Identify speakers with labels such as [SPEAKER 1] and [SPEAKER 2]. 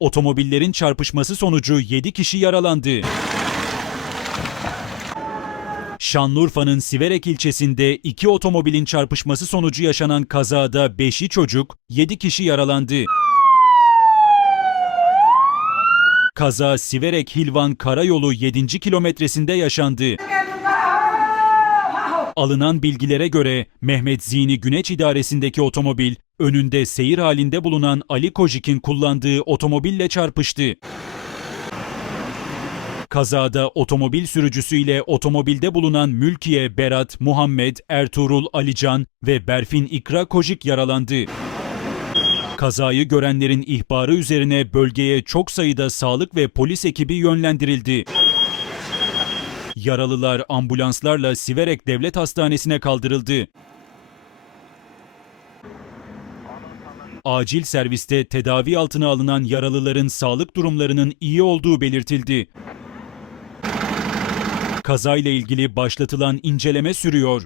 [SPEAKER 1] otomobillerin çarpışması sonucu 7 kişi yaralandı. Şanlıurfa'nın Siverek ilçesinde iki otomobilin çarpışması sonucu yaşanan kazada 5'i çocuk, 7 kişi yaralandı. Kaza Siverek Hilvan Karayolu 7. kilometresinde yaşandı. Alınan bilgilere göre Mehmet Zini Güneç idaresindeki otomobil önünde seyir halinde bulunan Ali Kojik'in kullandığı otomobille çarpıştı. Kazada otomobil sürücüsüyle otomobilde bulunan Mülkiye Berat, Muhammed, Ertuğrul Alican ve Berfin İkra Kojik yaralandı. Kazayı görenlerin ihbarı üzerine bölgeye çok sayıda sağlık ve polis ekibi yönlendirildi. Yaralılar ambulanslarla Siverek Devlet Hastanesi'ne kaldırıldı. Acil serviste tedavi altına alınan yaralıların sağlık durumlarının iyi olduğu belirtildi. Kazayla ilgili başlatılan inceleme sürüyor.